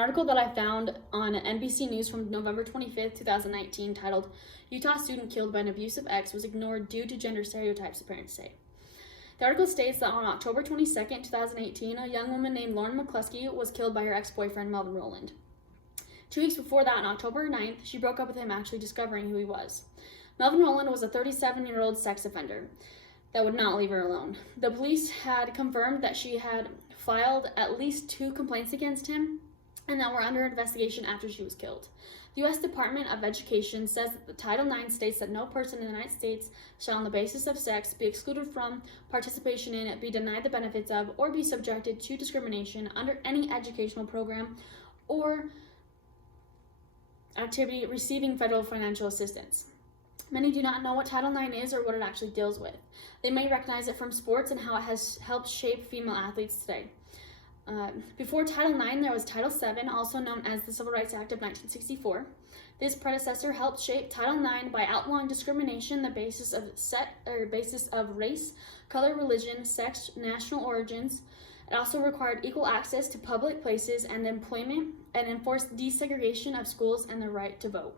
article that I found on NBC News from November 25th, 2019, titled, "Utah Student Killed by an Abusive Ex Was Ignored Due to Gender Stereotypes," parents say. The article states that on October 22nd, 2018, a young woman named Lauren McCluskey was killed by her ex-boyfriend, Melvin Rowland. 2 weeks before that, on October 9th, she broke up with him, actually discovering who he was. Melvin Rowland was a 37-year-old sex offender that would not leave her alone. The police had confirmed that she had filed at least 2 complaints against him and that were under investigation after she was killed. The U.S. Department of Education says that the Title IX states that no person in the United States shall, on the basis of sex, be excluded from participation in, be denied the benefits of, or be subjected to discrimination under any educational program or activity receiving federal financial assistance. Many do not know what Title IX is or what it actually deals with. They may recognize it from sports and how it has helped shape female athletes today. Before Title IX, there was Title VII, also known as the Civil Rights Act of 1964. This predecessor helped shape Title IX by outlawing discrimination on the basis of race, color, religion, sex, national origins. It also required equal access to public places and employment and enforced desegregation of schools and the right to vote.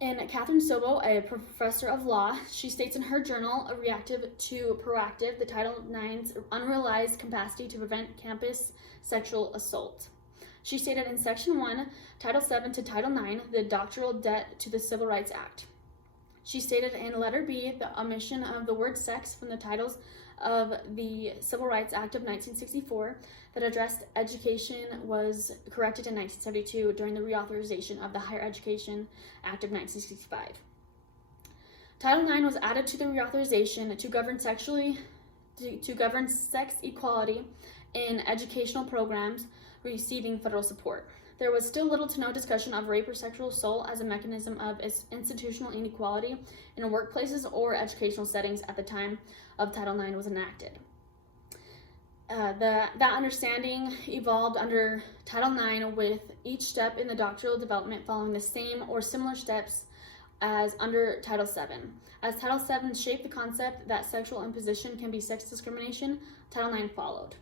In Catherine Sobo, a professor of law, she states in her journal, "A Reactive to Proactive, the Title IX's unrealized capacity to prevent campus sexual assault." She stated in Section 1, Title VII to Title IX, the doctoral debt to the Civil Rights Act. She stated in Letter B, the omission of the word sex from the titles of the Civil Rights Act of 1964 that addressed education was corrected in 1972 during the reauthorization of the Higher Education Act of 1965. Title IX was added to the reauthorization to govern sex equality in educational programs receiving federal support. There was still little to no discussion of rape or sexual assault as a mechanism of institutional inequality in workplaces or educational settings at the time of Title IX was enacted. That understanding evolved under Title IX, with each step in the doctoral development following the same or similar steps as under Title VII. As Title VII shaped the concept that sexual imposition can be sex discrimination, Title IX followed.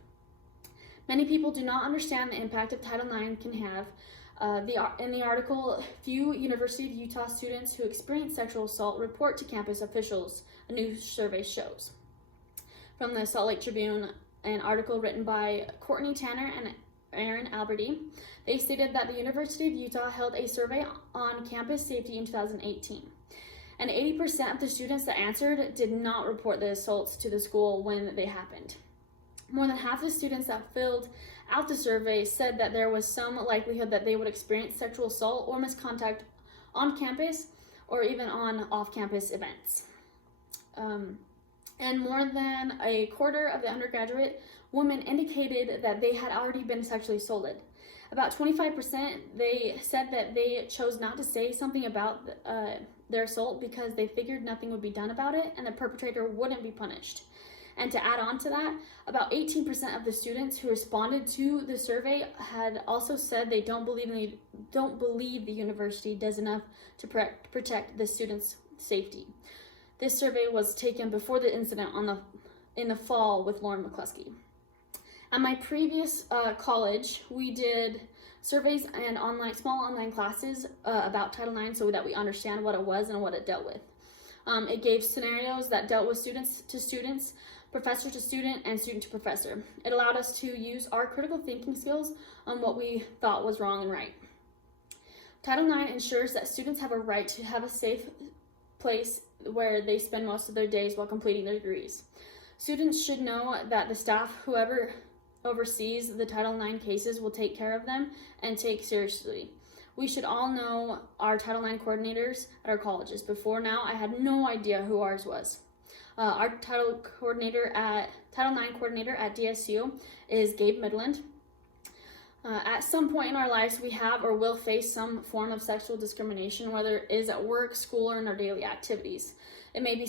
Many people do not understand the impact of Title IX can have. In the article, few University of Utah students who experience sexual assault report to campus officials, a new survey shows. From the Salt Lake Tribune, an article written by Courtney Tanner and Aaron Alberti, they stated that the University of Utah held a survey on campus safety in 2018. And 80% of the students that answered did not report the assaults to the school when they happened. More than half the students that filled out the survey said that there was some likelihood that they would experience sexual assault or misconduct on campus or even on off-campus events. And more than a quarter of the undergraduate women indicated that they had already been sexually assaulted. About 25% they said that they chose not to say something about their assault because they figured nothing would be done about it and the perpetrator wouldn't be punished. And to add on to that, about 18% of the students who responded to the survey had also said they don't believe the university does enough to protect the students' safety. This survey was taken before the incident in the fall with Lauren McCluskey. At my previous college, we did surveys and small online classes about Title IX so that we understand what it was and what it dealt with. It gave scenarios that dealt with students to students, professor to student, and student to professor. It allowed us to use our critical thinking skills on what we thought was wrong and right. Title IX ensures that students have a right to have a safe place where they spend most of their days while completing their degrees. Students should know that the staff, whoever oversees the Title IX cases, will take care of them and take seriously. We should all know our Title IX coordinators at our colleges. Before now, I had no idea who ours was. Our Title IX coordinator at DSU is Gabe Midland. At some point in our lives, we have or will face some form of sexual discrimination, whether it is at work, school, or in our daily activities. It may be a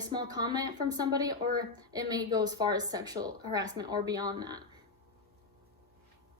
small comment from somebody, or it may go as far as sexual harassment or beyond that.